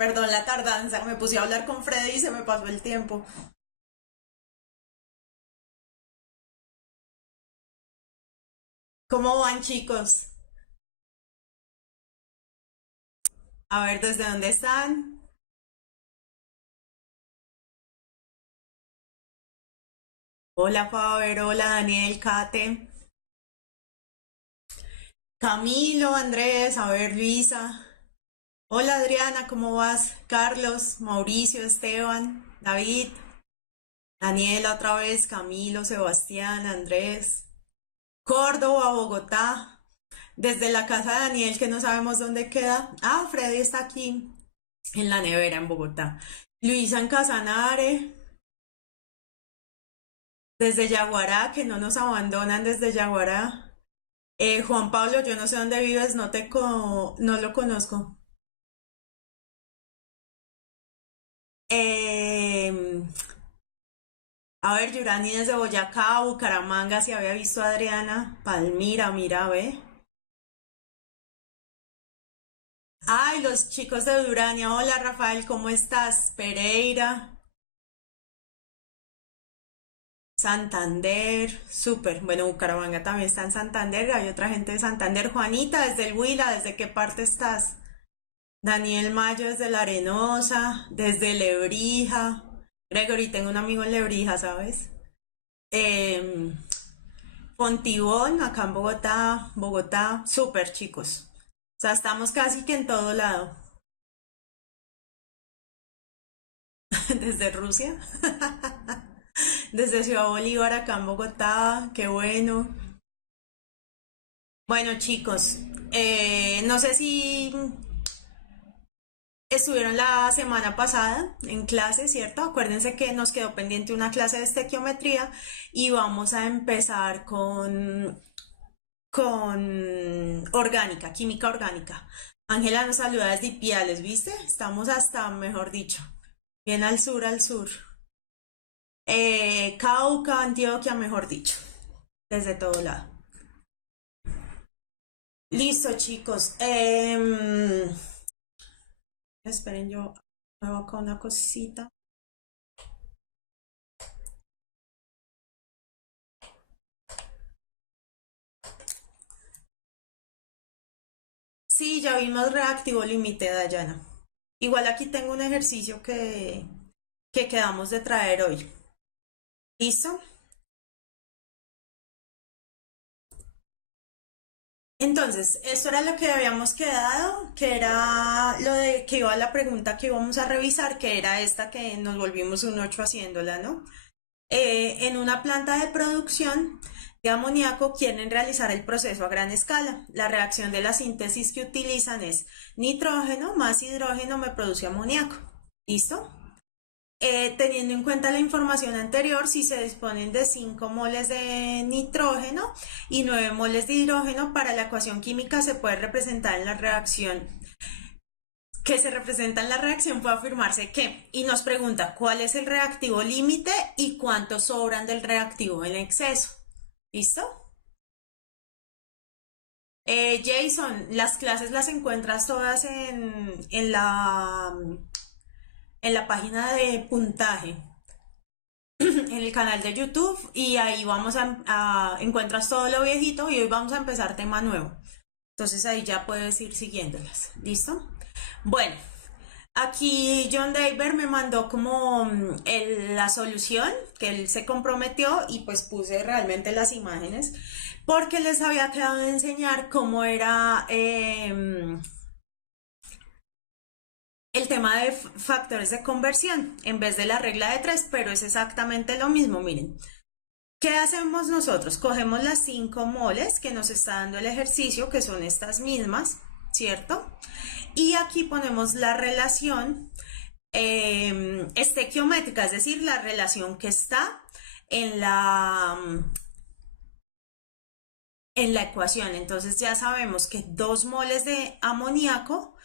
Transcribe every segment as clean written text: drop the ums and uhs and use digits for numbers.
Perdón la tardanza, me puse a hablar con Freddy y se me pasó el tiempo. ¿Cómo van, chicos? A ver, ¿desde dónde están? Hola, Faber, hola, Daniel, Kate, Camilo, Andrés, a ver, Luisa. Hola, Adriana, ¿cómo vas? Carlos, Mauricio, Esteban, David, Daniela otra vez, Camilo, Sebastián, Andrés, Córdoba, Bogotá. Desde la casa de Daniel, que no sabemos dónde queda. Ah, Freddy está aquí en la nevera en Bogotá. Luisa en Casanare, desde Yaguará, que no nos abandonan desde Yaguará. Juan Pablo, yo no sé dónde vives, no lo conozco. Eh, a ver, Yurani desde Boyacá, Bucaramanga, si había visto a Adriana, Palmira, mira, ve. Ay, los chicos de Durania, hola Rafael, ¿cómo estás? Pereira, Santander, súper. Bueno, Bucaramanga también está en Santander, hay otra gente de Santander. Juanita, desde el Huila, ¿desde qué parte estás? Daniel Mayo desde La Arenosa, desde Lebrija. Gregory, tengo un amigo en Lebrija, ¿sabes? Em, Fontibón, acá en Bogotá, Bogotá, súper chicos. O sea, estamos casi que en todo lado. Desde Rusia, desde Ciudad Bolívar, acá en Bogotá, qué bueno. Bueno, chicos, no sé si estuvieron la semana pasada en clase, ¿cierto? Acuérdense que nos quedó pendiente una clase de estequiometría y vamos a empezar con orgánica, química orgánica. Ángela nos saluda desde Ipiales, ¿viste? Estamos hasta, mejor dicho, bien al sur, al sur. Cauca, Antioquia, mejor dicho, desde todo lado. Listo, chicos. Esperen, yo hago acá una cosita. Sí, ya vimos reactivo límite, Dayana. Igual aquí tengo un ejercicio que quedamos de traer hoy. ¿Listo? Entonces, esto era lo que habíamos quedado, que era lo de que iba la pregunta que íbamos a revisar, que era esta que nos volvimos un 8 haciéndola, ¿no? En una planta de producción de amoníaco quieren realizar el proceso a gran escala. La reacción de la síntesis que utilizan es nitrógeno más hidrógeno me produce amoníaco. ¿Listo? Teniendo en cuenta la información anterior, si se disponen de 5 moles de nitrógeno y 9 moles de hidrógeno, para la ecuación química se puede representar en la reacción que se representa en la reacción puede afirmarse que, y nos pregunta cuál es el reactivo límite y cuántos sobran del reactivo en exceso. ¿Listo? Jason, las clases las encuentras todas en la página de puntaje, en el canal de YouTube, y ahí encuentras todo lo viejito y hoy vamos a empezar tema nuevo. Entonces ahí ya puedes ir siguiéndolas. ¿Listo? Bueno, aquí John Daver me mandó como la solución que él se comprometió y pues puse realmente las imágenes porque les había quedado de enseñar cómo era el tema de factores de conversión en vez de la regla de tres, pero es exactamente lo mismo, miren. ¿Qué hacemos nosotros? Cogemos las 5 moles que nos está dando el ejercicio, que son estas mismas, ¿cierto? Y aquí ponemos la relación estequiométrica, es decir, la relación que está en en la ecuación. Entonces ya sabemos que 2 moles de amoníaco,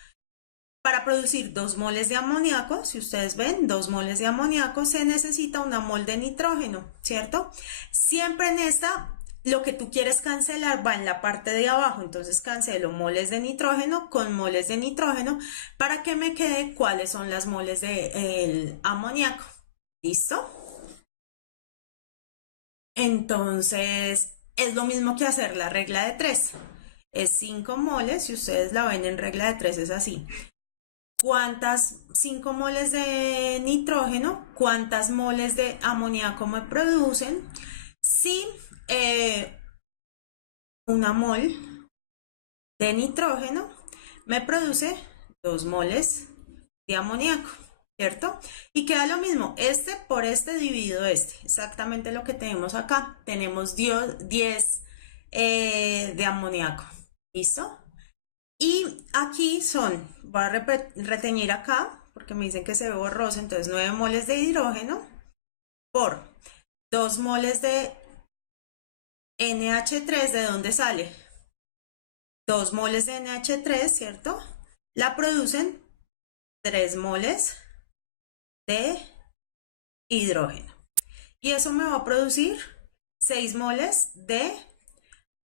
para producir 2 moles de amoníaco, si ustedes ven, 2 moles de amoníaco, se necesita una mol de nitrógeno, ¿cierto? Siempre en esta lo que tú quieres cancelar va en la parte de abajo, entonces cancelo moles de nitrógeno con moles de nitrógeno para que me quede cuáles son las moles de amoníaco. ¿Listo? Entonces, es lo mismo que hacer la regla de 3. Es 5 moles, si ustedes la ven en regla de 3 es así. ¿Cuántas 5 moles de nitrógeno? ¿Cuántas moles de amoníaco me producen? Si una mol de nitrógeno me produce 2 moles de amoníaco, ¿cierto? Y queda lo mismo, este por este dividido este, exactamente lo que tenemos acá. Tenemos 10 de amoníaco, ¿listo? Y aquí son, voy a reteñir acá, porque me dicen que se ve borroso, entonces 9 moles de hidrógeno por 2 moles de NH3, ¿de dónde sale? 2 moles de NH3, ¿cierto? La producen 3 moles de hidrógeno. Y eso me va a producir 6 moles de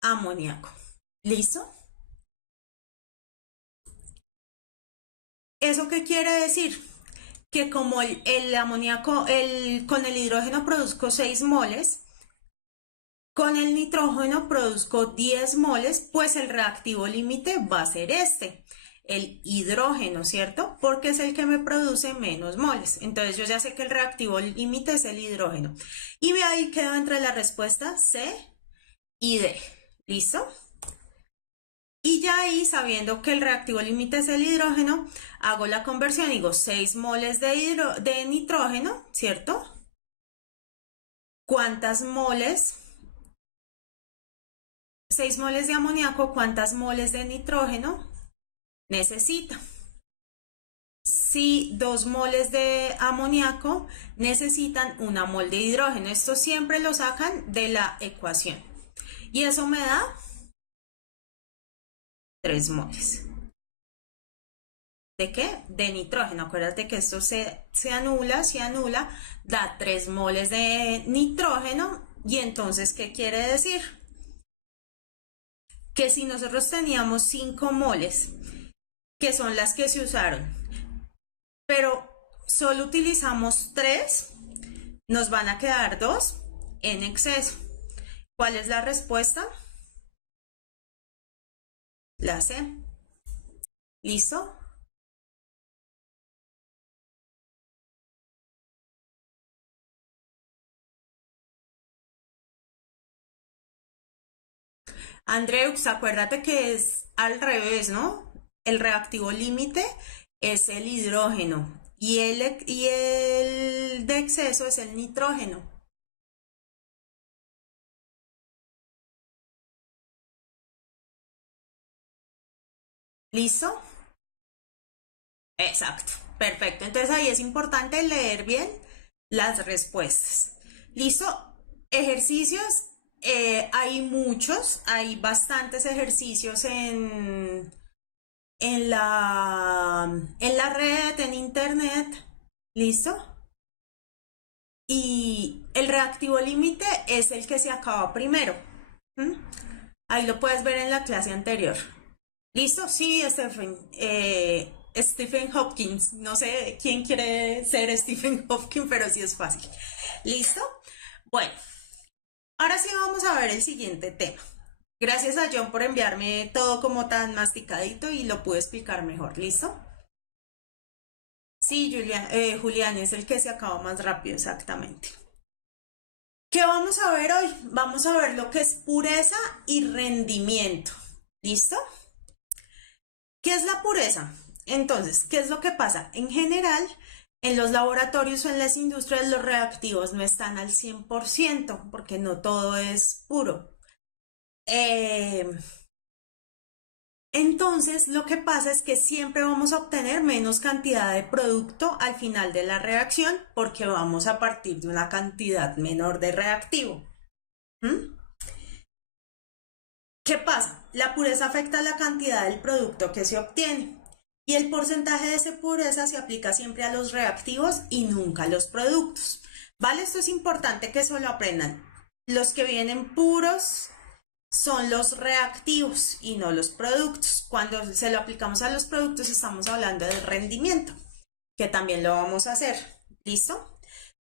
amoníaco. ¿Listo? ¿Eso qué quiere decir? Que como el amoníaco, con el hidrógeno produzco 6 moles, con el nitrógeno produzco 10 moles, pues el reactivo límite va a ser este, el hidrógeno, ¿cierto? Porque es el que me produce menos moles. Entonces yo ya sé que el reactivo límite es el hidrógeno. Y ahí quedo entre la respuesta C y D. ¿Listo? Y ya ahí, sabiendo que el reactivo límite es el hidrógeno, hago la conversión y digo 6 moles de nitrógeno, ¿cierto? ¿Cuántas moles? 6 moles de amoníaco, ¿cuántas moles de nitrógeno necesita? Si 2 moles de amoníaco necesitan 1 mol de hidrógeno. Esto siempre lo sacan de la ecuación. Y eso me da 3 moles. ¿De qué? De nitrógeno. Acuérdate que esto se anula, da 3 moles de nitrógeno. Y entonces, ¿qué quiere decir? Que si nosotros teníamos 5 moles, que son las que se usaron, pero solo utilizamos 3, nos van a quedar 2 en exceso. ¿Cuál es la respuesta? La C. ¿Listo? Andreux, acuérdate que es al revés, ¿no? El reactivo límite es el hidrógeno y el de exceso es el nitrógeno. ¿Listo? Exacto, perfecto. Entonces ahí es importante leer bien las respuestas. ¿Listo? Ejercicios, hay muchos, hay bastantes ejercicios en la red, en internet. ¿Listo? Y el reactivo límite es el que se acaba primero. ¿Mm? Ahí lo puedes ver en la clase anterior. ¿Listo? Sí, Stephen Hopkins. No sé quién quiere ser Stephen Hopkins, pero sí es fácil. ¿Listo? Bueno, ahora sí vamos a ver el siguiente tema. Gracias a John por enviarme todo como tan masticadito y lo pude explicar mejor. ¿Listo? Sí, Julián es el que se acaba más rápido, exactamente. ¿Qué vamos a ver hoy? Vamos a ver lo que es pureza y rendimiento. ¿Listo? ¿Qué es la pureza? Entonces, ¿qué es lo que pasa? En general, en los laboratorios o en las industrias los reactivos no están al 100% porque no todo es puro. Eh, entonces, lo que pasa es que siempre vamos a obtener menos cantidad de producto al final de la reacción porque vamos a partir de una cantidad menor de reactivo. ¿Mm? ¿Qué pasa? La pureza afecta la cantidad del producto que se obtiene y el porcentaje de esa pureza se aplica siempre a los reactivos y nunca a los productos. ¿Vale? Esto es importante que eso lo aprendan. Los que vienen puros son los reactivos y no los productos. Cuando se lo aplicamos a los productos estamos hablando de rendimiento, que también lo vamos a hacer. ¿Listo?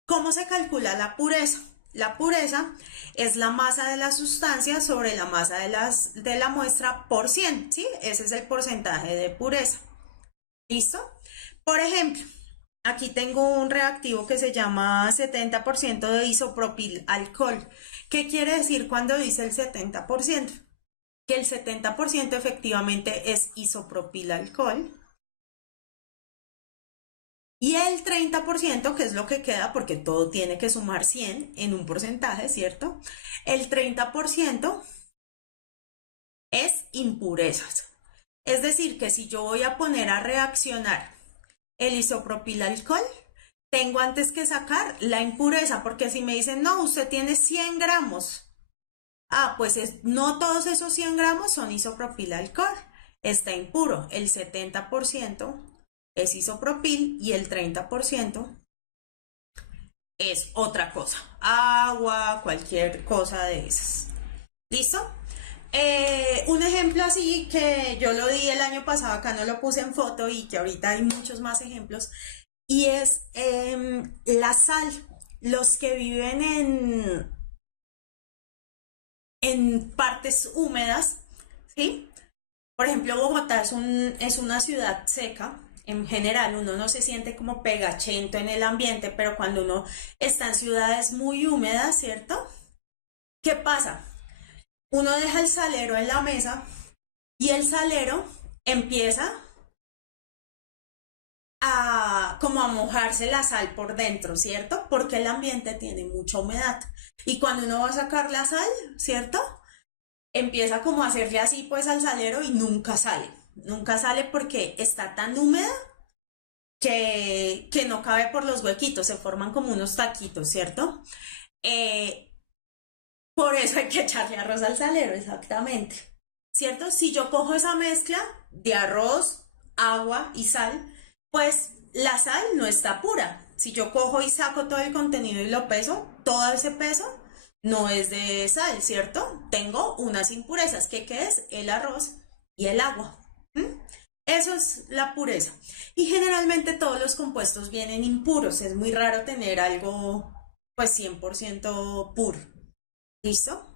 ¿Cómo se calcula la pureza? La pureza es la masa de la sustancia sobre la masa de la muestra por 100, ¿sí? Ese es el porcentaje de pureza. ¿Listo? Por ejemplo, aquí tengo un reactivo que se llama 70% de isopropil alcohol. ¿Qué quiere decir cuando dice el 70%? Que el 70% efectivamente es isopropil alcohol. Y el 30%, que es lo que queda, porque todo tiene que sumar 100 en un porcentaje, ¿cierto? El 30% es impurezas. Es decir, que si yo voy a poner a reaccionar el isopropil alcohol, tengo antes que sacar la impureza, porque si me dicen, no, usted tiene 100 gramos, pues no todos esos 100 gramos son isopropil alcohol, está impuro, el 70% es isopropil y el 30% es otra cosa, agua, cualquier cosa de esas. ¿Listo? Un ejemplo así que yo lo di el año pasado, acá no lo puse en foto y que ahorita hay muchos más ejemplos, y es la sal. Los que viven en partes húmedas, ¿sí? Por ejemplo, Bogotá es una ciudad seca. En general, uno no se siente como pegachento en el ambiente, pero cuando uno está en ciudades muy húmedas, ¿cierto? ¿Qué pasa? Uno deja el salero en la mesa y el salero empieza como a mojarse la sal por dentro, ¿cierto? Porque el ambiente tiene mucha humedad. Y cuando uno va a sacar la sal, ¿cierto? Empieza como a hacerle así pues al salero y nunca sale. Nunca sale porque está tan húmeda que no cabe por los huequitos, se forman como unos taquitos, ¿cierto? Eh, por eso hay que echarle arroz al salero, exactamente. ¿Cierto? Si yo cojo esa mezcla de arroz, agua y sal, pues la sal no está pura. Si yo cojo y saco todo el contenido y lo peso, todo ese peso no es de sal, ¿cierto? Tengo unas impurezas, ¿qué es? El arroz y el agua. ¿Mm? Eso es la pureza. Y generalmente todos los compuestos vienen impuros. Es muy raro tener algo pues 100% puro. ¿Listo?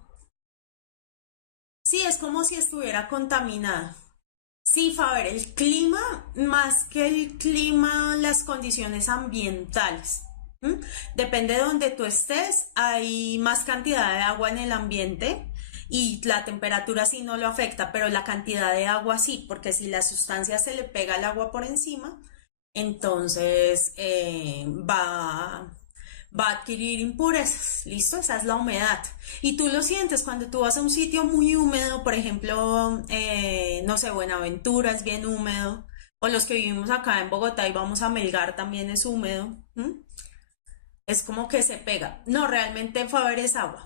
Sí, es como si estuviera contaminada. Sí, Faber, el clima, más que el clima, las condiciones ambientales. ¿M? Depende de donde tú estés, hay más cantidad de agua en el ambiente y la temperatura sí no lo afecta, pero la cantidad de agua sí, porque si la sustancia se le pega al agua por encima, entonces va a adquirir impurezas, ¿listo? Esa es la humedad. Y tú lo sientes cuando tú vas a un sitio muy húmedo, por ejemplo, no sé, Buenaventura es bien húmedo, o los que vivimos acá en Bogotá y vamos a Melgar también es húmedo. ¿M? Es como que se pega. No, realmente Faber es agua.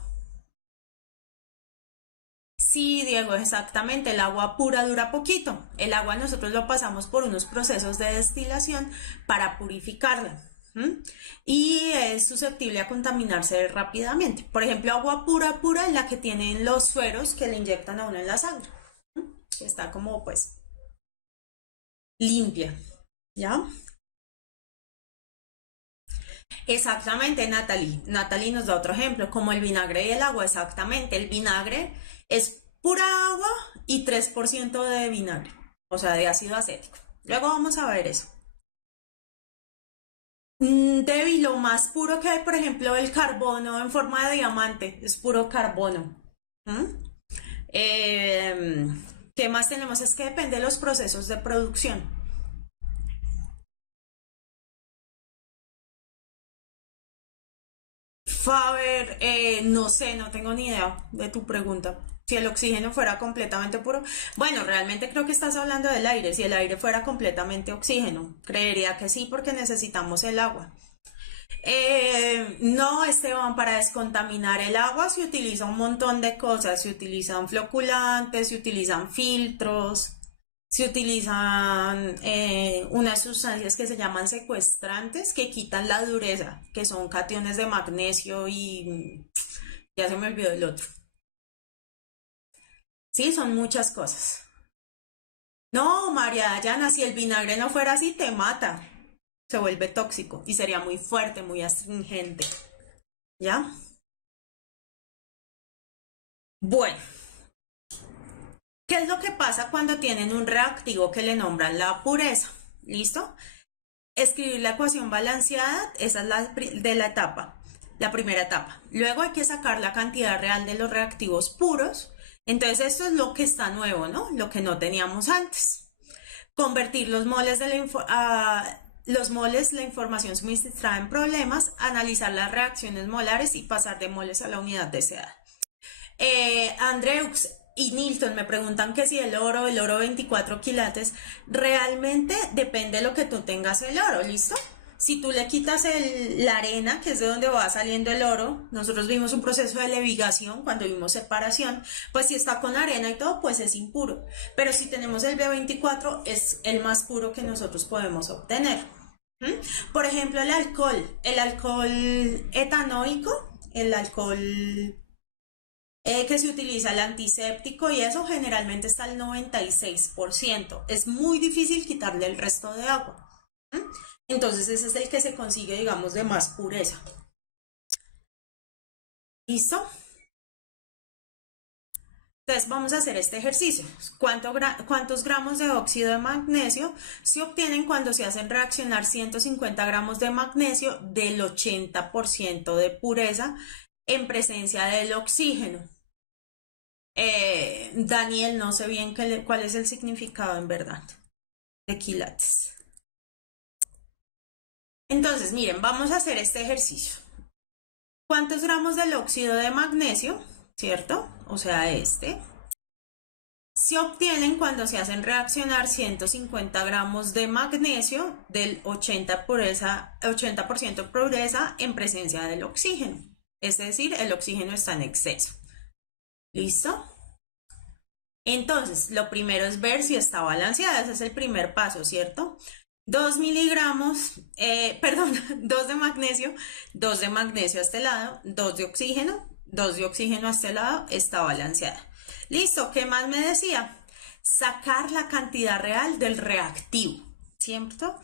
Sí, Diego, exactamente. El agua pura dura poquito. El agua nosotros lo pasamos por unos procesos de destilación para purificarla. ¿M? Y es susceptible a contaminarse rápidamente. Por ejemplo, agua pura, pura, en la que tienen los sueros que le inyectan a uno en la sangre. ¿M? Que está como pues limpia. ¿Ya? Exactamente, Natalie. Natalie nos da otro ejemplo, como el vinagre y el agua. Exactamente. El vinagre es pura agua y 3% de vinagre, o sea, de ácido acético. Luego vamos a ver eso. Debbie, lo más puro que hay, por ejemplo, el carbono en forma de diamante, es puro carbono. ¿Mm? Eh, ¿Qué más tenemos? Es que depende de los procesos de producción. Faber, no sé, no tengo ni idea de tu pregunta. Si el oxígeno fuera completamente puro, bueno, realmente creo que estás hablando del aire. Si el aire fuera completamente oxígeno, creería que sí, porque necesitamos el agua. No, Esteban, para descontaminar el agua se utiliza un montón de cosas. Se utilizan floculantes, se utilizan filtros, se utilizan unas sustancias que se llaman secuestrantes que quitan la dureza, que son cationes de magnesio Ya se me olvidó el otro. Sí, son muchas cosas. No, María Dayana, si el vinagre no fuera así, te mata. Se vuelve tóxico y sería muy fuerte, muy astringente. ¿Ya? Bueno, ¿qué es lo que pasa cuando tienen un reactivo que le nombran la pureza? ¿Listo? Escribir la ecuación balanceada, esa es de la etapa, la primera etapa. Luego hay que sacar la cantidad real de los reactivos puros. Entonces esto es lo que está nuevo, ¿no? Lo que no teníamos antes. Convertir los moles los moles, la información suministrada en problemas, analizar las reacciones molares y pasar de moles a la unidad deseada. Andreux y Nilton me preguntan que si el oro 24 quilates, realmente depende de lo que tú tengas el oro, ¿listo? Si tú le quitas la arena, que es de donde va saliendo el oro, nosotros vimos un proceso de levigación cuando vimos separación, pues si está con arena y todo, pues es impuro. Pero si tenemos el B24, es el más puro que nosotros podemos obtener. Por ejemplo, el alcohol etanoico, el alcohol que se utiliza el antiséptico y eso generalmente está al 96%. Es muy difícil quitarle el resto de agua. Entonces ese es el que se consigue, digamos, de más pureza. ¿Listo? Entonces vamos a hacer este ejercicio. ¿Cuántos gramos de óxido de magnesio se obtienen cuando se hacen reaccionar 150 gramos de magnesio del 80% de pureza en presencia del oxígeno? Daniel, no sé bien cuál es el significado en verdad de quilates. Entonces, miren, vamos a hacer este ejercicio. ¿Cuántos gramos del óxido de magnesio, cierto? O sea, se obtienen cuando se hacen reaccionar 150 gramos de magnesio del 80% de pureza en presencia del oxígeno. Es decir, el oxígeno está en exceso. ¿Listo? Entonces, lo primero es ver si está balanceada. Ese es el primer paso, ¿cierto? 2 miligramos, perdón, 2 de magnesio a este lado, 2 de oxígeno a este lado, está balanceada. Listo, ¿qué más me decía? Sacar la cantidad real del reactivo, ¿cierto?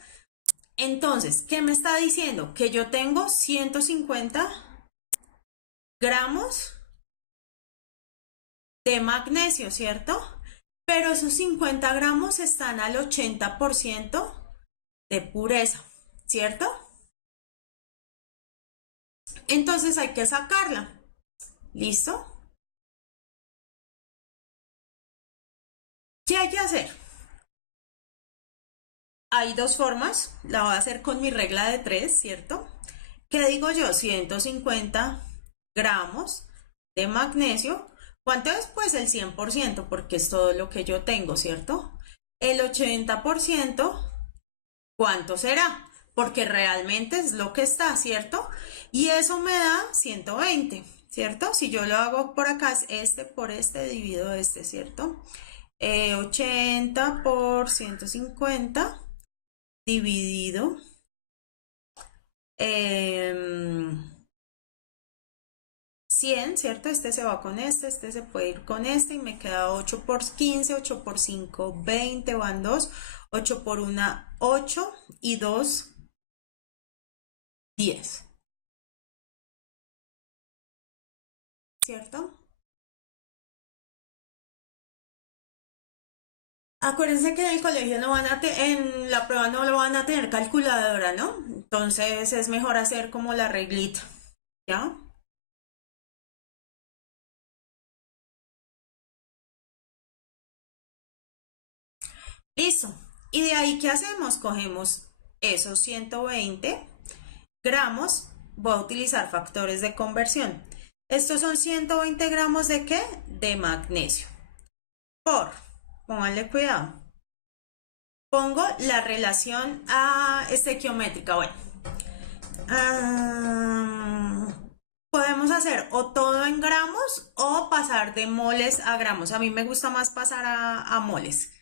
Entonces, ¿qué me está diciendo? Que yo tengo 150 gramos de magnesio, ¿cierto? Pero esos 50 gramos están al 80% de pureza, ¿cierto? Entonces hay que sacarla. ¿Listo? ¿Qué hay que hacer? Hay dos formas. La voy a hacer con mi regla de 3, ¿cierto? ¿Qué digo yo? 150 gramos de magnesio. ¿Cuánto es? Pues el 100%, porque es todo lo que yo tengo, ¿cierto? El 80%, ¿cuánto será? Porque realmente es lo que está, ¿cierto? Y eso me da 120, ¿cierto? Si yo lo hago por acá, es este por este, divido este, ¿cierto? 80 por 150 dividido 100, ¿cierto? Este se va con este se puede ir con este y me queda 8 por 15, 8 por 5, 20, van 2, 8 por 1, 8 y 2, 10. ¿Cierto? Acuérdense que en el colegio no van en la prueba no lo van a tener calculadora, ¿no? Entonces es mejor hacer como la reglita, ¿ya? Listo. Y de ahí, ¿qué hacemos? Cogemos esos 120 gramos, voy a utilizar factores de conversión. Estos son 120 gramos de ¿qué? De magnesio. Pónganle cuidado. Pongo la relación estequiométrica. Bueno, podemos hacer o todo en gramos o pasar de moles a gramos. A mí me gusta más pasar a moles,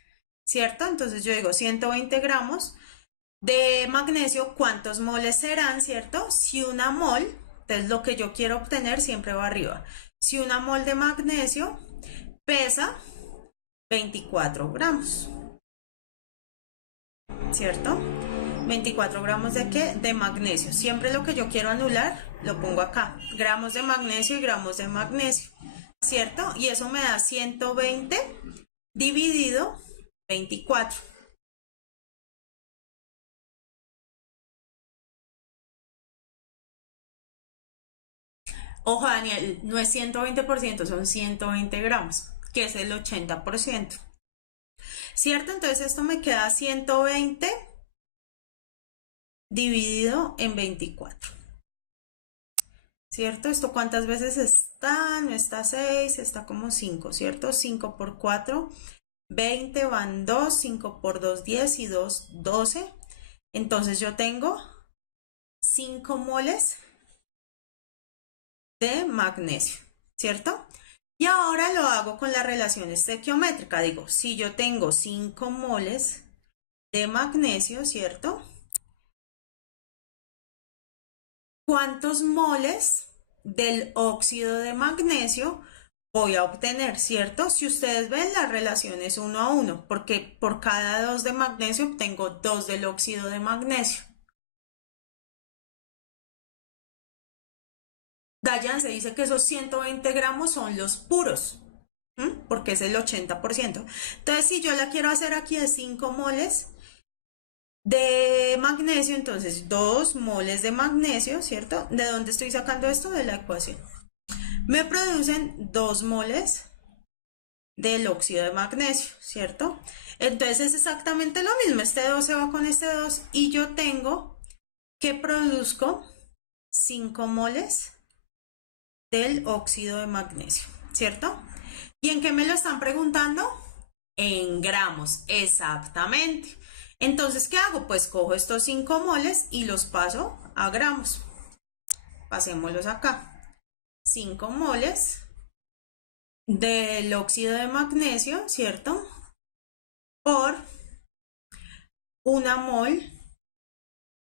¿cierto? Entonces yo digo 120 gramos de magnesio, ¿cuántos moles serán, cierto? Si una mol Entonces lo que yo quiero obtener siempre va arriba. Si una mol de magnesio pesa 24 gramos, ¿cierto? 24 gramos de qué? De magnesio. Siempre lo que yo quiero anular lo pongo acá. Gramos de magnesio y gramos de magnesio, ¿cierto? Y eso me da 120 dividido 24. Ojo, Daniel, no es 120%, son 120 gramos, que es el 80%. ¿Cierto? Entonces esto me queda 120 dividido en 24. ¿Cierto? ¿Esto cuántas veces está? No está 6, está como 5, ¿cierto? 5 por 4, 20, van 2, 5 por 2, 10 y 2, 12. Entonces yo tengo 5 moles de magnesio, ¿cierto? Y ahora lo hago con la relación estequiométrica. Digo, si yo tengo 5 moles de magnesio, ¿cierto? ¿Cuántos moles del óxido de magnesio voy a obtener, ¿cierto? Si ustedes ven, la relación es 1 a 1, porque por cada 2 de magnesio obtengo 2 del óxido de magnesio. Dayan se dice que esos 120 gramos son los puros, porque es el 80%. Entonces, si yo la quiero hacer aquí de 5 moles de magnesio, entonces 2 moles de magnesio, ¿cierto? ¿De dónde estoy sacando esto? De la ecuación. Me producen 2 moles del óxido de magnesio, ¿cierto? Entonces es exactamente lo mismo, este 2 se va con este 2 y yo tengo que produzco 5 moles del óxido de magnesio, ¿cierto? ¿Y en qué me lo están preguntando? En gramos, exactamente. Entonces, ¿qué hago? Pues cojo estos 5 moles y los paso a gramos. Pasémoslos acá. 5 moles del óxido de magnesio, ¿cierto? Por una mol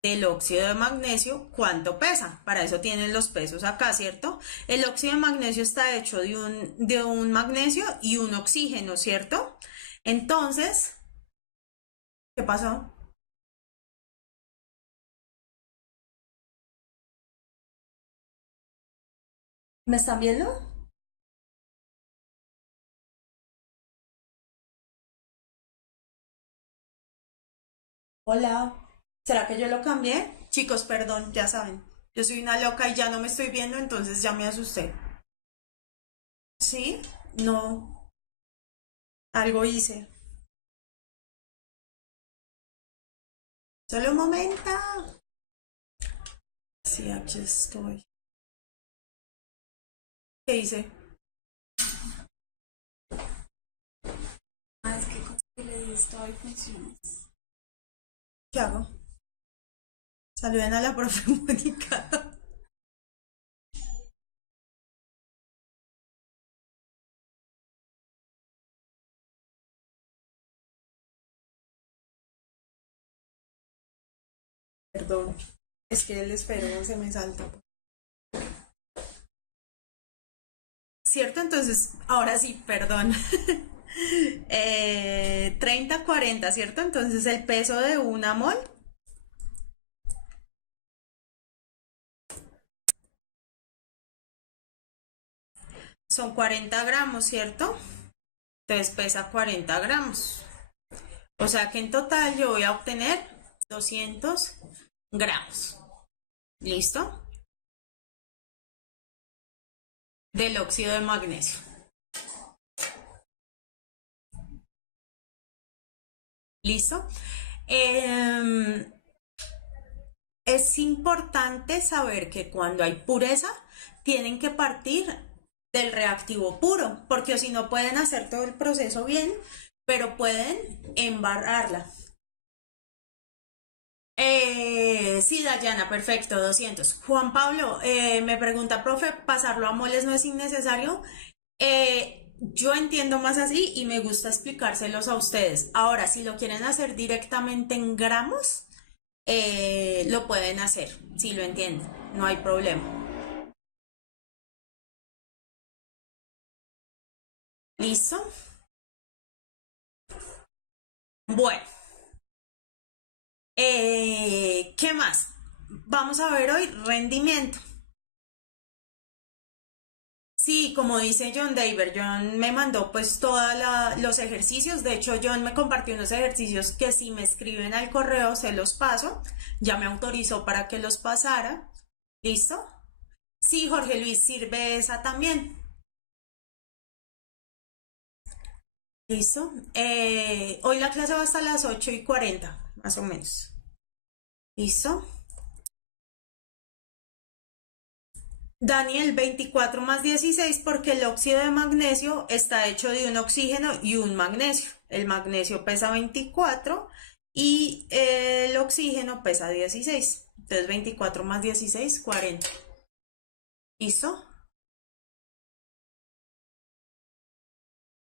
del óxido de magnesio, ¿cuánto pesa? Para eso tienen los pesos acá, ¿cierto? El óxido de magnesio está hecho de un magnesio y un oxígeno, ¿cierto? Entonces, ¿qué pasó? ¿Me están viendo? Hola. ¿Será que yo lo cambié? Chicos, perdón, ya saben. Yo soy una loca y ya no me estoy viendo, entonces ya me asusté. ¿Sí? No, algo hice. Solo un momento. Sí, aquí estoy. ¿Qué hice? Ah, es que le di esto y funciones. ¿Qué hago? Saluden a la profe Mónica. Perdón. Es que el espero se me saltó. ¿Cierto? Entonces, ahora sí, perdón. 30, 40, ¿cierto? Entonces el peso de una mol son 40 gramos, ¿cierto? Entonces pesa 40 gramos. O sea que en total yo voy a obtener 200 gramos. ¿Listo? Del óxido de magnesio. ¿Listo? Es importante saber que cuando hay pureza, tienen que partir del reactivo puro, porque si no pueden hacer todo el proceso bien, pero pueden embarrarla. Sí, Dayana, perfecto, 200. Juan Pablo, me pregunta, profe, ¿pasarlo a moles no es innecesario? Yo entiendo más así y me gusta explicárselos a ustedes. Ahora, si lo quieren hacer directamente en gramos, lo pueden hacer, si lo entienden, no hay problema. ¿Listo? Bueno, ¿qué más? Vamos a ver hoy rendimiento. Sí, como dice John Daver, John me mandó pues todos los ejercicios. De hecho, John me compartió unos ejercicios que si me escriben al correo se los paso. Ya me autorizó para que los pasara. ¿Listo? Sí, Jorge Luis, sirve esa también. ¿Listo? Hoy la clase va hasta las 8:40, más o menos. ¿Listo? Daniel, 24 más 16 porque el óxido de magnesio está hecho de un oxígeno y un magnesio. El magnesio pesa 24 y el oxígeno pesa 16. Entonces 24 más 16, 40. ¿Listo?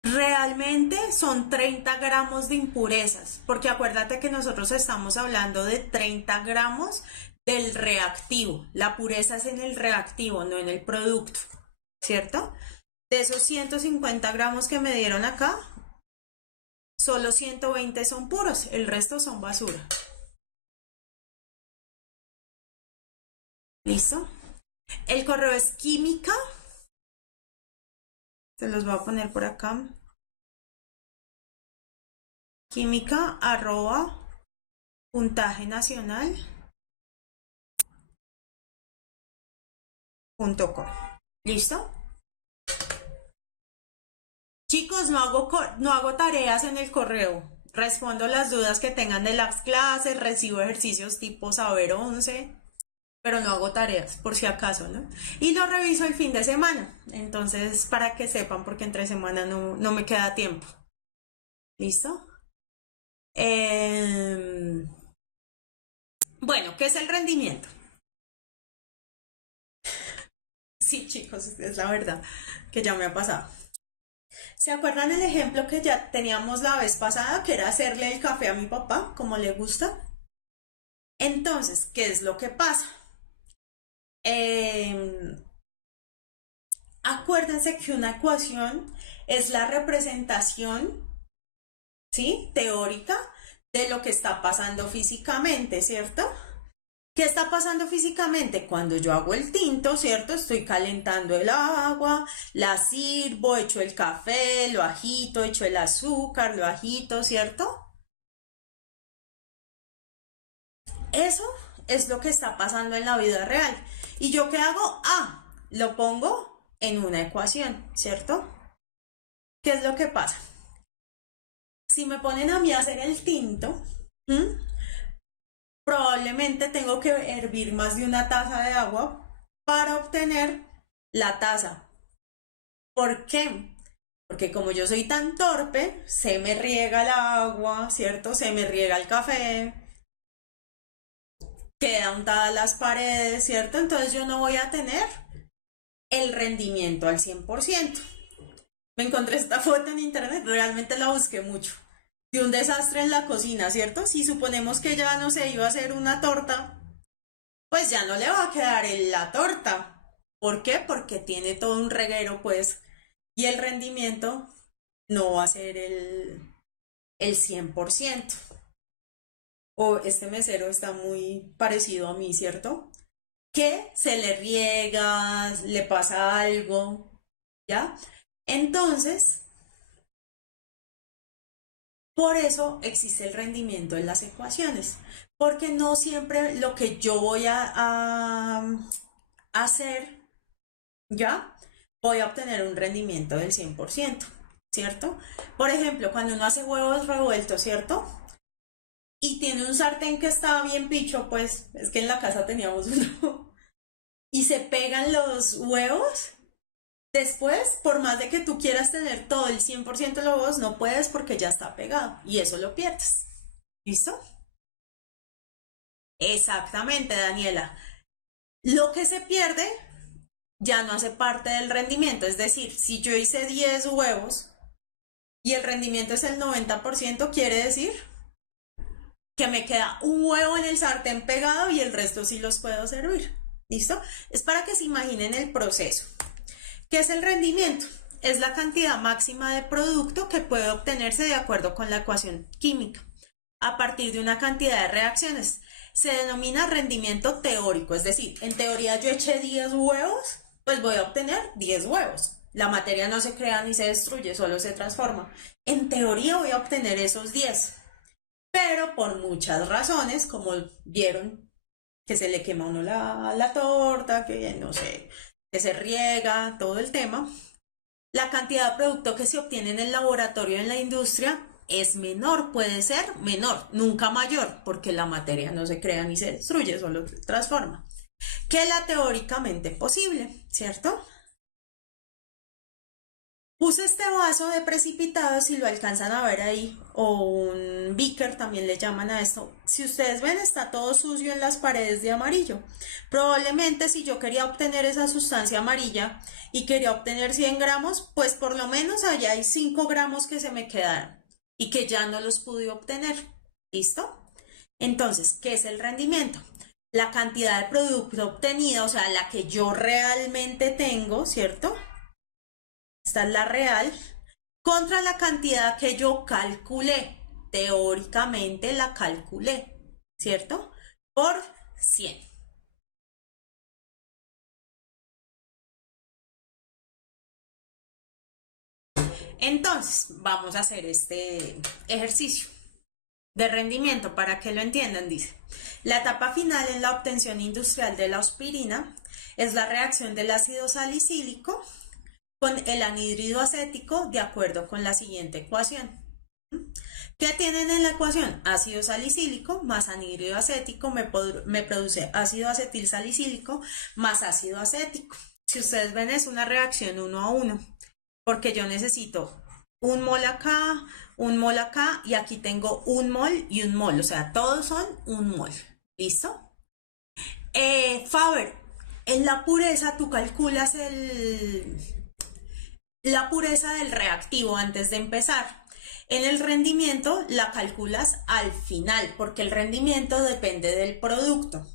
Realmente son 30 gramos de impurezas, porque acuérdate que nosotros estamos hablando de 30 gramos del reactivo. La pureza es en el reactivo, no en el producto, ¿cierto? De esos 150 gramos que me dieron acá, solo 120 son puros, el resto son basura. ¿Listo? El correo es química, se los voy a poner por acá. Química arroba puntaje nacional.com. ¿Listo? Chicos, no hago tareas en el correo. Respondo las dudas que tengan de las clases, recibo ejercicios tipo saber 11, pero no hago tareas, por si acaso, ¿no? Y lo reviso el fin de semana. Entonces, para que sepan, porque entre semana no me queda tiempo. ¿Listo? Bueno, ¿qué es el rendimiento? Sí, chicos, es la verdad que ya me ha pasado. ¿Se acuerdan el ejemplo que ya teníamos la vez pasada, que era hacerle el café a mi papá, como le gusta? Entonces, ¿qué es lo que pasa? Eh, Acuérdense que una ecuación es la representación, ¿sí? Teórica de lo que está pasando físicamente, ¿cierto? ¿Qué está pasando físicamente? Cuando yo hago el tinto, ¿cierto? Estoy calentando el agua, la sirvo, echo el café, lo agito, echo el azúcar, lo agito, ¿cierto? Eso es lo que está pasando en la vida real. ¿Y yo qué hago? Lo pongo en una ecuación, ¿cierto? ¿Qué es lo que pasa? Si me ponen a mí a hacer el tinto, ¿m? Probablemente tengo que hervir más de una taza de agua para obtener la taza. ¿Por qué? Porque como yo soy tan torpe, se me riega el agua, ¿cierto? Se me riega el café, queda untadas las paredes, ¿cierto? Entonces yo no voy a tener el rendimiento al 100%. Me encontré esta foto en internet, realmente la busqué mucho. De un desastre en la cocina, ¿cierto? Si suponemos que ya no se iba a hacer una torta, pues ya no le va a quedar en la torta. ¿Por qué? Porque tiene todo un reguero, pues, y el rendimiento no va a ser el 100%. O este mesero está muy parecido a mí, ¿cierto? Que se le riega, le pasa algo, ¿ya? Entonces, por eso existe el rendimiento en las ecuaciones, porque no siempre lo que yo voy a hacer, ¿ya? Voy a obtener un rendimiento del 100%, ¿cierto? Por ejemplo, cuando uno hace huevos revueltos, ¿cierto? Y tiene un sartén que está bien picho, pues es que en la casa teníamos uno, y se pegan los huevos. Después, por más de que tú quieras tener todo el 100% de los huevos, no puedes porque ya está pegado y eso lo pierdes. ¿Listo? Exactamente, Daniela. Lo que se pierde ya no hace parte del rendimiento. Es decir, si yo hice 10 huevos y el rendimiento es el 90%, quiere decir que me queda un huevo en el sartén pegado y el resto sí los puedo servir. ¿Listo? Es para que se imaginen el proceso. ¿Qué es el rendimiento? es la cantidad máxima de producto que puede obtenerse de acuerdo con la ecuación química a partir de una cantidad de reacciones. Se denomina rendimiento teórico, es decir, en teoría yo eché 10 huevos, pues voy a obtener 10 huevos. La materia no se crea ni se destruye, solo se transforma. En teoría voy a obtener esos 10, pero por muchas razones, como vieron, que se le quema a uno la torta, que no sé, que se riega, todo el tema, la cantidad de producto que se obtiene en el laboratorio, en la industria, es menor, puede ser menor, nunca mayor, porque la materia no se crea ni se destruye, solo se transforma, que la teóricamente posible, ¿cierto? Puse este vaso de precipitado, si lo alcanzan a ver ahí, o un beaker también le llaman a esto. Si ustedes ven, está todo sucio en las paredes de amarillo. Probablemente si yo quería obtener esa sustancia amarilla y quería obtener 100 gramos, pues por lo menos allá hay 5 gramos que se me quedaron y que ya no los pude obtener. ¿Listo? Entonces, ¿qué es el rendimiento? La cantidad de producto obtenida, o sea, la que yo realmente tengo, ¿cierto? Esta es la real, contra la cantidad que yo calculé. Teóricamente la calculé, ¿cierto? Por 100. Entonces, vamos a hacer este ejercicio de rendimiento para que lo entiendan. Dice, la etapa final en la obtención industrial de la aspirina es la reacción del ácido salicílico con el anhídrido acético de acuerdo con la siguiente ecuación. ¿Qué tienen en la ecuación? Ácido salicílico más anhídrido acético me produce ácido acetil salicílico más ácido acético. Si ustedes ven, es una reacción 1 a 1, porque yo necesito un mol acá y aquí tengo un mol y un mol, o sea, todos son un mol. ¿Listo? Faber, en la pureza tú calculas la pureza del reactivo antes de empezar. En el rendimiento la calculas al final, porque el rendimiento depende del producto.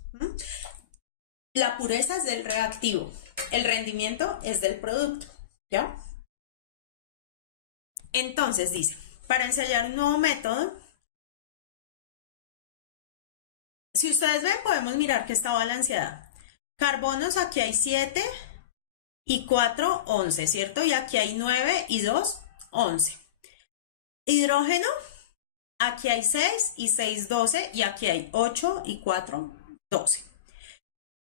La pureza es del reactivo, el rendimiento es del producto, ¿ya? Entonces dice, para ensayar un nuevo método, si ustedes ven, podemos mirar que está balanceada. Carbonos, aquí hay 7 y 4, 11, ¿cierto? Y aquí hay 9 y 2, 11. Hidrógeno, aquí hay 6 y 6, 12, y aquí hay 8 y 4, 12.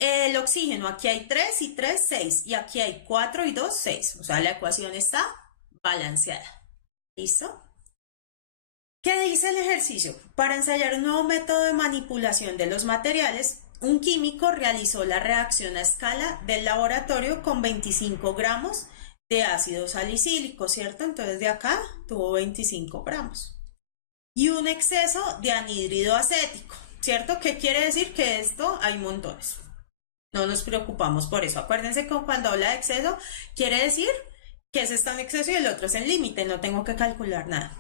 El oxígeno, aquí hay 3 y 3, 6, y aquí hay 4 y 2, 6. O sea, la ecuación está balanceada. ¿Listo? ¿Qué dice el ejercicio? Para ensayar un nuevo método de manipulación de los materiales, un químico realizó la reacción a escala del laboratorio con 25 gramos de ácido salicílico, ¿cierto? Entonces de acá tuvo 25 gramos. Y un exceso de anhídrido acético, ¿cierto? ¿Qué quiere decir? Que esto hay montones. No nos preocupamos por eso. Acuérdense que cuando habla de exceso, quiere decir que ese está en exceso y el otro es en límite. No tengo que calcular nada.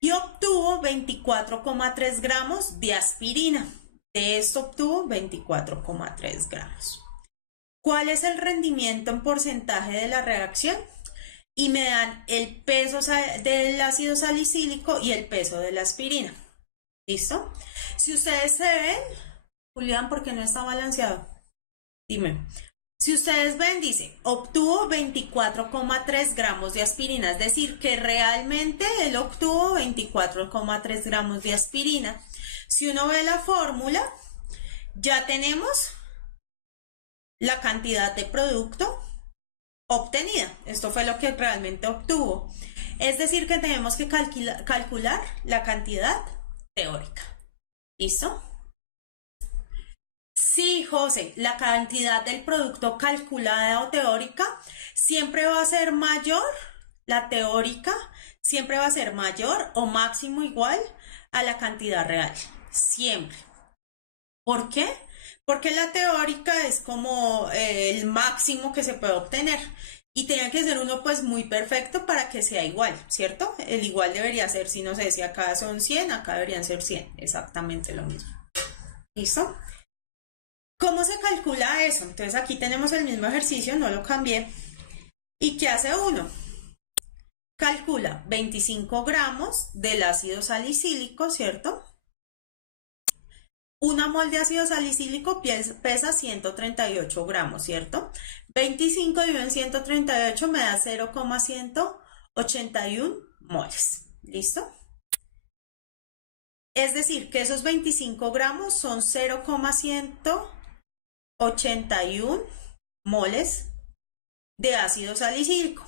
Y obtuvo 24,3 gramos de aspirina. De esto obtuvo 24,3 gramos. ¿Cuál es el rendimiento en porcentaje de la reacción? Y me dan el peso del ácido salicílico y el peso de la aspirina. ¿Listo? Si ustedes se ven, Julián, ¿por qué no está balanceado? Dime. Si ustedes ven, dice, obtuvo 24,3 gramos de aspirina, es decir, que realmente él obtuvo 24,3 gramos de aspirina. Si uno ve la fórmula, ya tenemos la cantidad de producto obtenida. Esto fue lo que realmente obtuvo. Es decir, que tenemos que calcular la cantidad teórica. ¿Listo? Sí, José, la cantidad del producto calculada o teórica siempre va a ser mayor, la teórica siempre va a ser mayor o máximo igual a la cantidad real, siempre. ¿Por qué? Porque la teórica es como el máximo que se puede obtener y tiene que ser uno pues muy perfecto para que sea igual, ¿cierto? El igual debería ser, si no sé, si acá son 100, acá deberían ser 100, exactamente lo mismo. ¿Listo? ¿Cómo se calcula eso? Entonces aquí tenemos el mismo ejercicio, no lo cambié. ¿Y qué hace uno? calcula 25 gramos del ácido salicílico, ¿cierto? Una mol de ácido salicílico pesa 138 gramos, ¿cierto? 25 dividido en 138 me da 0,181 moles. ¿Listo? Es decir, que esos 25 gramos son 0,181 moles de ácido salicílico.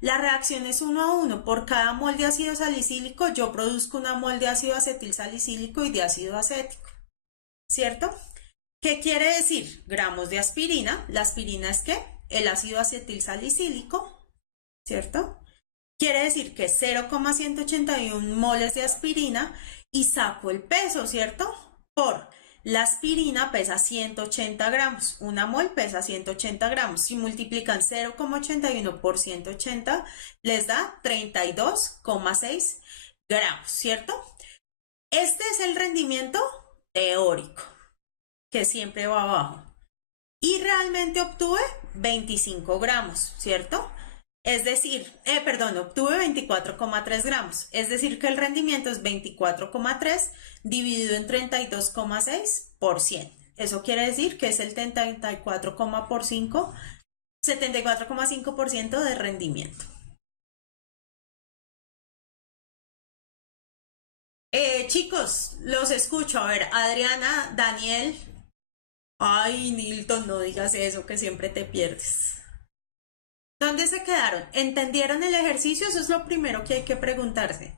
La reacción es 1 a 1. Por cada mol de ácido salicílico yo produzco una mol de ácido acetil salicílico y de ácido acético. ¿Cierto? ¿Qué quiere decir? Gramos de aspirina. La aspirina es ¿qué? El ácido acetil salicílico, ¿cierto? Quiere decir que 0,181 moles de aspirina y saco el peso, ¿cierto? Por la aspirina pesa 180 gramos. Una mol pesa 180 gramos. Si multiplican 0,81 por 180, les da 32,6 gramos, ¿cierto? Este es el rendimiento teórico, que siempre va abajo. Y realmente obtuve 25 gramos, ¿cierto? Es decir, obtuve 24,3 gramos. Es decir, que el rendimiento es 24,3 dividido en 32,6%. Eso quiere decir que es el 74,5% de rendimiento. Chicos, los escucho. A ver, Adriana, Daniel. Ay, Nilton, no digas eso, que siempre te pierdes. ¿Dónde se quedaron? ¿Entendieron el ejercicio? Eso es lo primero que hay que preguntarse.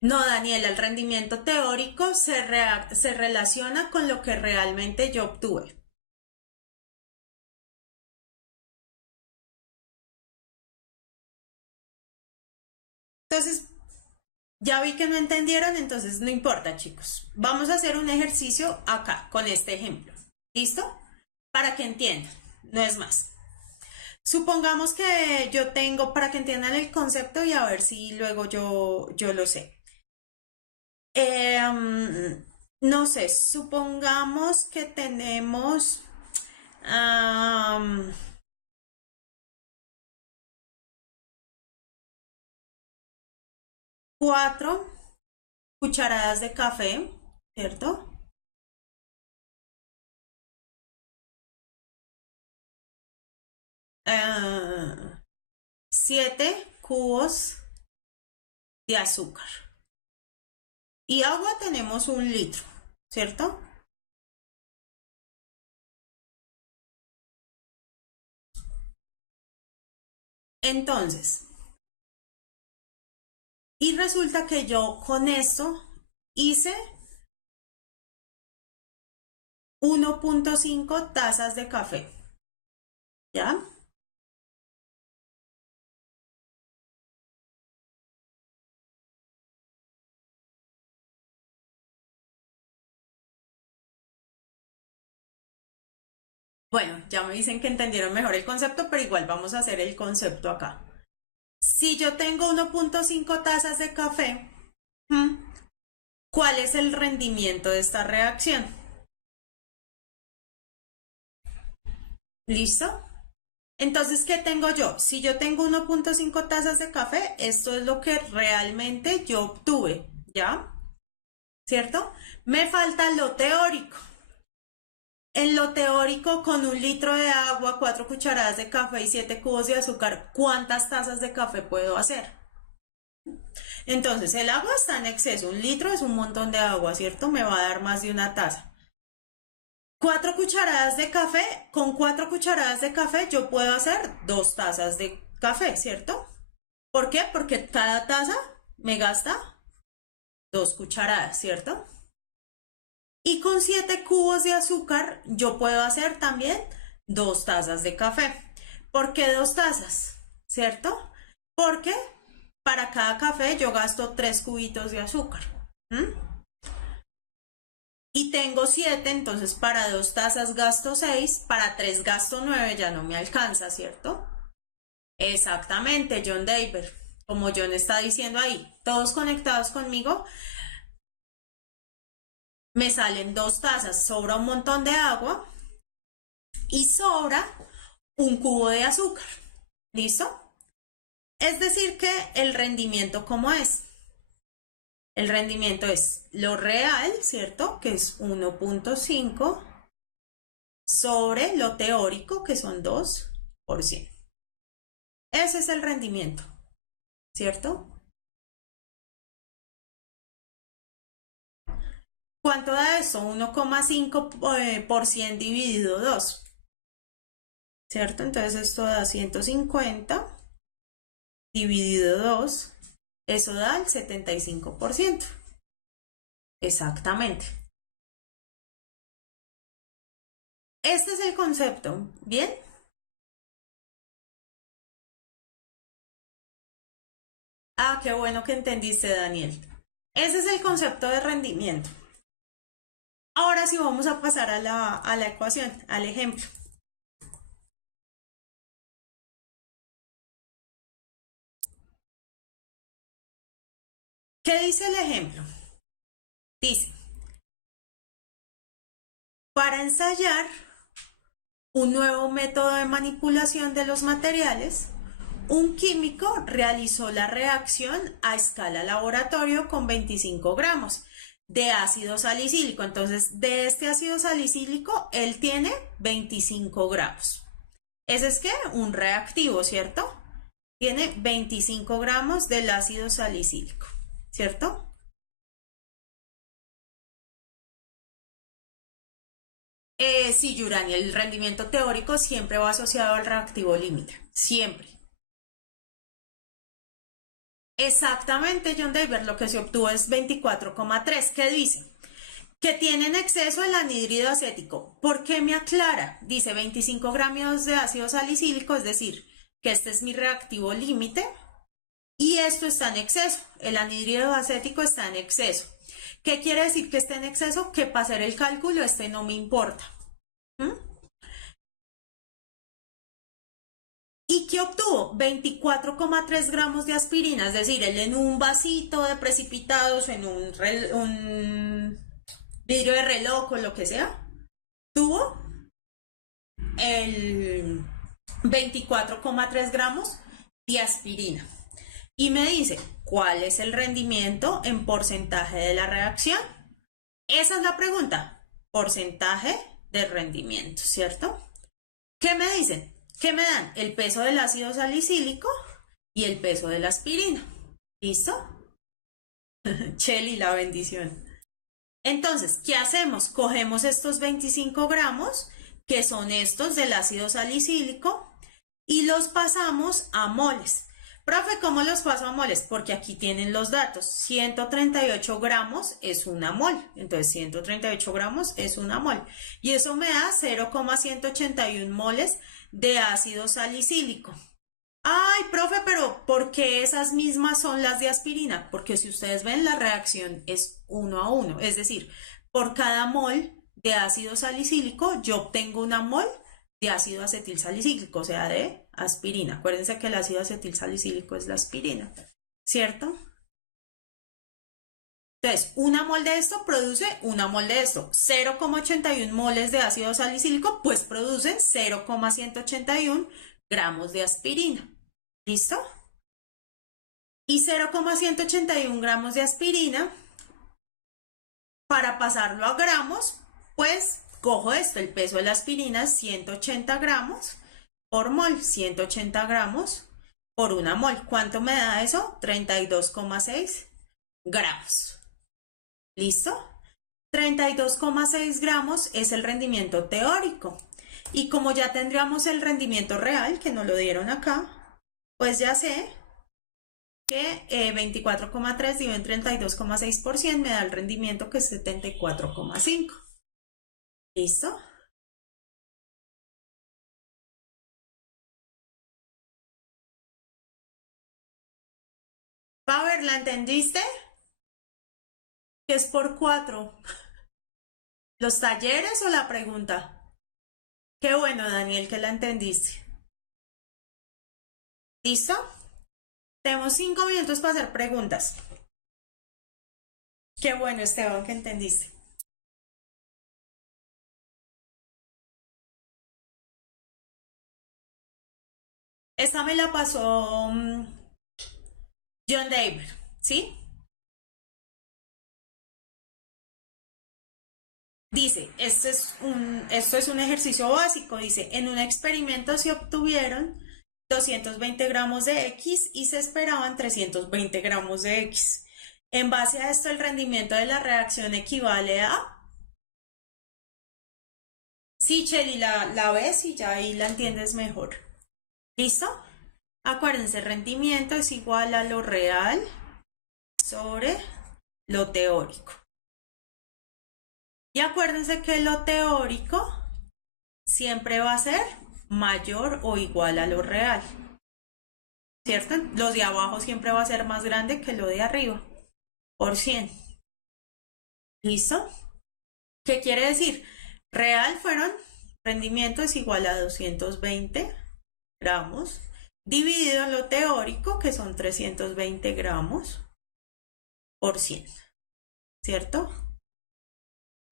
No, Daniela, el rendimiento teórico se relaciona con lo que realmente yo obtuve. Entonces, ya vi que no entendieron, entonces no importa, chicos. Vamos a hacer un ejercicio acá, con este ejemplo. ¿Listo? Para que entiendan, no es más. Supongamos que yo tengo, para que entiendan el concepto y a ver si luego yo lo sé. No sé, supongamos que tenemos 4 cucharadas de café, ¿cierto? 7 cubos de azúcar. Y agua tenemos 1 litro, ¿cierto? Entonces, y resulta que yo con esto hice 1,5 tazas de café, ¿ya? Bueno, ya me dicen que entendieron mejor el concepto, pero igual vamos a hacer el concepto acá. Si yo tengo 1,5 tazas de café, ¿cuál es el rendimiento de esta reacción? ¿Listo? Entonces, ¿qué tengo yo? Si yo tengo 1,5 tazas de café, esto es lo que realmente yo obtuve, ¿ya? ¿Cierto? Me falta lo teórico. En lo teórico, con 1 litro de agua, 4 cucharadas de café y 7 cubos de azúcar, ¿cuántas tazas de café puedo hacer? Entonces, el agua está en exceso. 1 litro es un montón de agua, ¿cierto? Me va a dar más de una taza. 4 cucharadas de café, con 4 cucharadas de café yo puedo hacer 2 tazas de café, ¿cierto? ¿Por qué? Porque cada taza me gasta 2 cucharadas, ¿cierto? Y con 7 cubos de azúcar yo puedo hacer también 2 tazas de café. ¿Por qué 2 tazas? ¿Cierto? Porque para cada café yo gasto 3 cubitos de azúcar. Y tengo 7, entonces para 2 tazas gasto 6, para 3 gasto 9, ya no me alcanza, ¿cierto? Exactamente, John David. como John está diciendo ahí, todos conectados conmigo, me salen 2 tazas, sobra un montón de agua y sobra un cubo de azúcar. ¿Listo? Es decir que el rendimiento, ¿cómo es? El rendimiento es lo real, ¿cierto? Que es 1.5 sobre lo teórico, que son 2%. Ese es el rendimiento, ¿cierto? ¿Cuánto da eso? 1,5% dividido 2, ¿cierto? Entonces esto da 150 dividido 2, eso da el 75%. Exactamente. Este es el concepto, ¿bien? Ah, qué bueno que entendiste, Daniel. Ese es el concepto de rendimiento. Ahora sí vamos a pasar a la ecuación, al ejemplo. ¿Qué dice el ejemplo? Dice, para ensayar un nuevo método de manipulación de los materiales, un químico realizó la reacción a escala laboratorio con 25 gramos de ácido salicílico. Entonces, de este ácido salicílico, él tiene 25 gramos. Ese es que un reactivo, ¿cierto? Tiene 25 gramos del ácido salicílico, ¿cierto? Sí, Yurani, el rendimiento teórico siempre va asociado al reactivo límite, siempre. Exactamente, John David, lo que se obtuvo es 24,3. ¿Qué dice? Que tienen exceso el anhídrido acético. ¿Por qué me aclara? Dice 25 gramos de ácido salicílico, es decir, que este es mi reactivo límite y esto está en exceso. El anhídrido acético está en exceso. ¿Qué quiere decir que esté en exceso? Que para hacer el cálculo este no me importa. ¿Mm? ¿Y qué obtuvo? 24,3 gramos de aspirina, es decir, él en un vasito de precipitados, en un vidrio de reloj o lo que sea, tuvo el 24,3 gramos de aspirina. Y me dice, ¿cuál es el rendimiento en porcentaje de la reacción? Esa es la pregunta. Porcentaje de rendimiento, ¿cierto? ¿Qué me dicen? ¿Qué me dan? El peso del ácido salicílico y el peso de la aspirina. ¿Listo? Cheli, la bendición. Entonces, ¿qué hacemos? Cogemos estos 25 gramos, que son estos del ácido salicílico, y los pasamos a moles. Profe, ¿cómo los paso a moles? Porque aquí tienen los datos. 138 gramos es una mol. Entonces, 138 gramos es una mol. Y eso me da 0,181 moles de ácido salicílico. Ay, profe, pero ¿por qué esas mismas son las de aspirina? Porque si ustedes ven, la reacción es 1 a 1. Es decir, por cada mol de ácido salicílico, yo obtengo una mol de ácido acetil salicílico, o sea, de aspirina. Acuérdense que el ácido acetil salicílico es la aspirina, ¿cierto? Entonces, una mol de esto produce una mol de esto. 0,81 moles de ácido salicílico, pues producen 0,181 gramos de aspirina. ¿Listo? Y 0,181 gramos de aspirina, para pasarlo a gramos, pues cojo esto, el peso de la aspirina es 180 gramos por mol, 180 gramos por una mol. ¿Cuánto me da eso? 32,6 gramos. ¿Listo? 32,6 gramos es el rendimiento teórico. Y como ya tendríamos el rendimiento real, que nos lo dieron acá, pues ya sé que 24,3 dividido en 32,6% me da el rendimiento que es 74,5. ¿Listo? Power, ¿la entendiste? Que es por 4. ¿Los talleres o la pregunta? Qué bueno, Daniel, que la entendiste. ¿Listo? Tenemos 5 minutos para hacer preguntas. Qué bueno, Esteban, que entendiste. Esta me la pasó John David, ¿sí? Dice, esto es un ejercicio básico, dice, en un experimento se obtuvieron 220 gramos de X y se esperaban 320 gramos de X. En base a esto, el rendimiento de la reacción equivale a... Sí, Cheli, la ves y ya ahí la entiendes mejor. ¿Listo? Acuérdense, rendimiento es igual a lo real sobre lo teórico. Y acuérdense que lo teórico siempre va a ser mayor o igual a lo real. ¿Cierto? Los de abajo siempre va a ser más grande que lo de arriba, por 100. ¿Listo? ¿Qué quiere decir? Real fueron, rendimiento es igual a 220 gramos, dividido lo teórico, que son 320 gramos, por 100. ¿Cierto?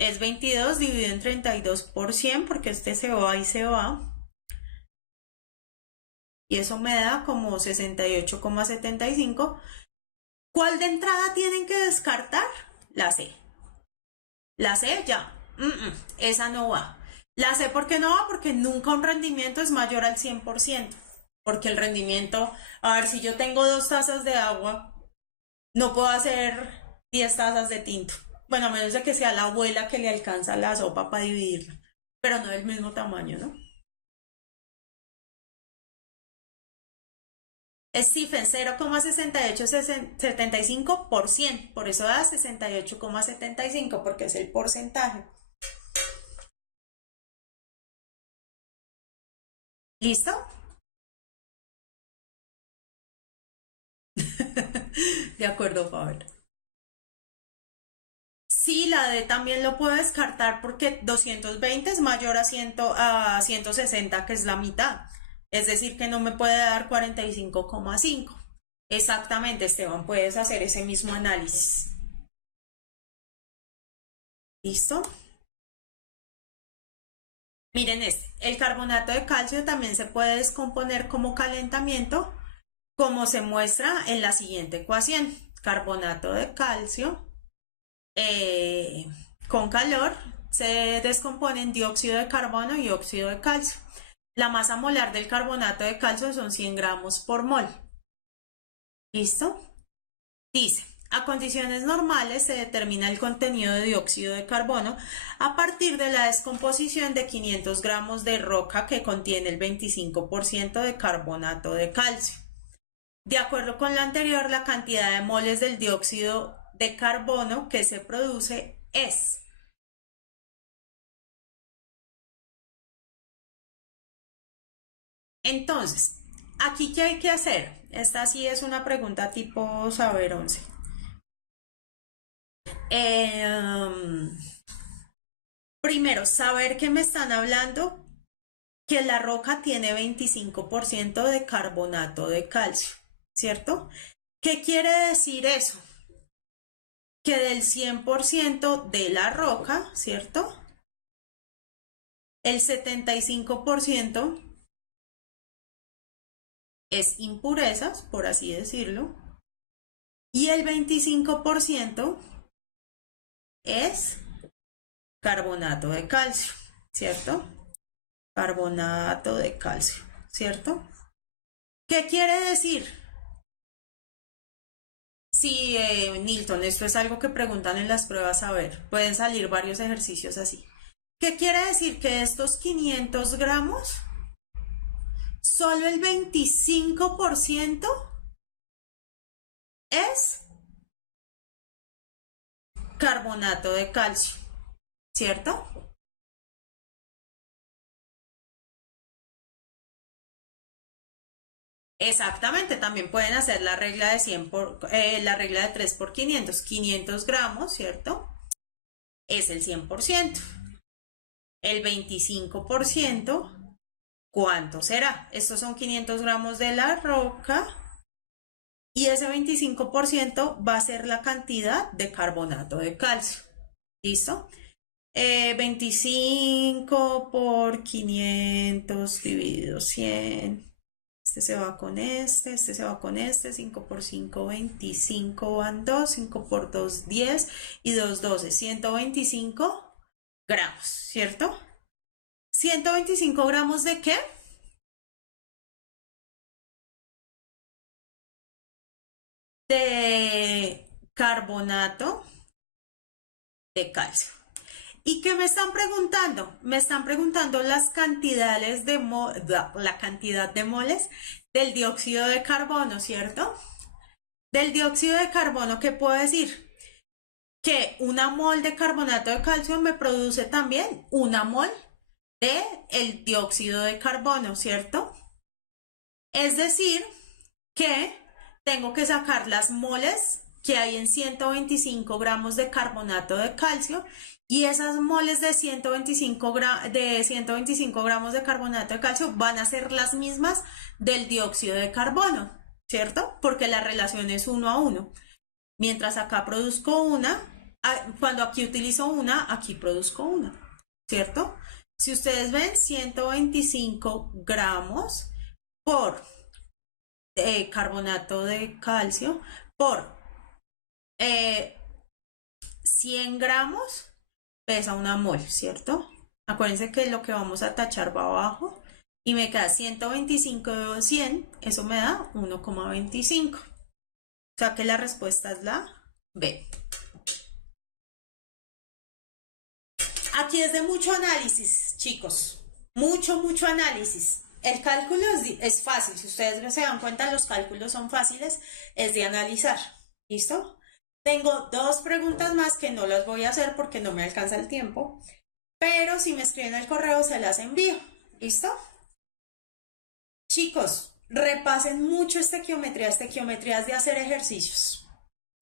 Es 22 dividido en 32 por 100, porque este se va y se va. Y eso me da como 68,75. ¿Cuál de entrada tienen que descartar? La C. La C ya. Esa no va. La C, ¿por qué no va? Porque nunca un rendimiento es mayor al 100%. Porque el rendimiento, a ver, si yo tengo 2 tazas de agua, no puedo hacer 10 tazas de tinto. Bueno, a menos de que sea la abuela que le alcanza la sopa para dividirla. Pero no del mismo tamaño, ¿no? Stephen, 0,6875 por 100. Por eso da 68,75, porque es el porcentaje. ¿Listo? De acuerdo, Pablo. Sí, la D también lo puedo descartar porque 220 es mayor a 160, que es la mitad. Es decir, que no me puede dar 45,5. Exactamente, Esteban, puedes hacer ese mismo análisis. ¿Listo? Miren este, el carbonato de calcio también se puede descomponer como calentamiento, como se muestra en la siguiente ecuación. Carbonato de calcio con calor se descompone en dióxido de carbono y óxido de calcio. La masa molar del carbonato de calcio son 100 gramos por mol. ¿Listo? Dice, a condiciones normales se determina el contenido de dióxido de carbono a partir de la descomposición de 500 gramos de roca que contiene el 25% de carbonato de calcio. De acuerdo con lo anterior, la cantidad de moles del dióxido de carbono que se produce es... Entonces, aquí, ¿qué hay que hacer? Esta sí es una pregunta tipo saber 11. Primero, saber que me están hablando que la roca tiene 25% de carbonato de calcio, ¿cierto? ¿Qué quiere decir eso? Que del 100% de la roca, ¿cierto? El 75% es impurezas, por así decirlo, y el 25% es carbonato de calcio, ¿cierto? Carbonato de calcio, ¿cierto? ¿Qué quiere decir? Sí, Nilton, esto es algo que preguntan en las pruebas, a ver, pueden salir varios ejercicios así. ¿Qué quiere decir? Que estos 500 gramos, solo el 25% es carbonato de calcio, ¿cierto? Exactamente, también pueden hacer la regla de 100 la regla de 3 por 500. 500 gramos, ¿cierto? Es el 100%. El 25%, ¿cuánto será? Estos son 500 gramos de la roca y ese 25% va a ser la cantidad de carbonato de calcio. ¿Listo? 25 por 500 dividido 100. Este se va con este se va con este, 5 por 5, 25 van 2, 5 por 2, 10 y 2, 12, 125 gramos, ¿cierto? ¿125 gramos de qué? De carbonato de calcio. ¿Y qué me están preguntando? Me están preguntando las cantidades de la cantidad de moles del dióxido de carbono, ¿cierto? Del dióxido de carbono, ¿qué puedo decir? Que una mol de carbonato de calcio me produce también una mol de el dióxido de carbono, ¿cierto? Es decir, que tengo que sacar las moles que hay en 125 gramos de carbonato de calcio y esas moles de 125 gramos de carbonato de calcio van a ser las mismas del dióxido de carbono, ¿cierto? Porque la relación es 1 a 1. Mientras acá produzco una, cuando aquí utilizo una, aquí produzco una, ¿cierto? Si ustedes ven, 125 gramos por carbonato de calcio por 100 gramos pesa una mol, ¿cierto? Acuérdense que lo que vamos a tachar va abajo y me queda 125 de 100, eso me da 1,25. O sea que la respuesta es la B. Aquí es de mucho análisis, chicos. Mucho análisis. El cálculo es fácil. Si ustedes se dan cuenta, los cálculos son fáciles. Es de analizar. ¿Listo? Tengo dos preguntas más que no las voy a hacer porque no me alcanza el tiempo. Pero si me escriben el correo, se las envío. ¿Listo? Chicos, repasen mucho esta geometría. Esta geometría es de hacer ejercicios.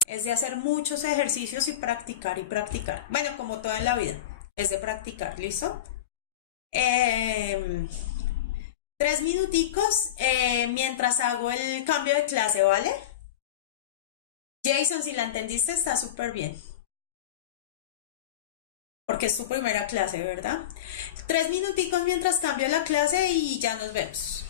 Es de hacer muchos ejercicios y practicar y practicar. Bueno, como todo en la vida. Es de practicar, ¿listo? 3 minuticos mientras hago el cambio de clase, ¿vale? Jason, si la entendiste, está súper bien. Porque es tu primera clase, ¿verdad? 3 minuticos mientras cambio la clase y ya nos vemos.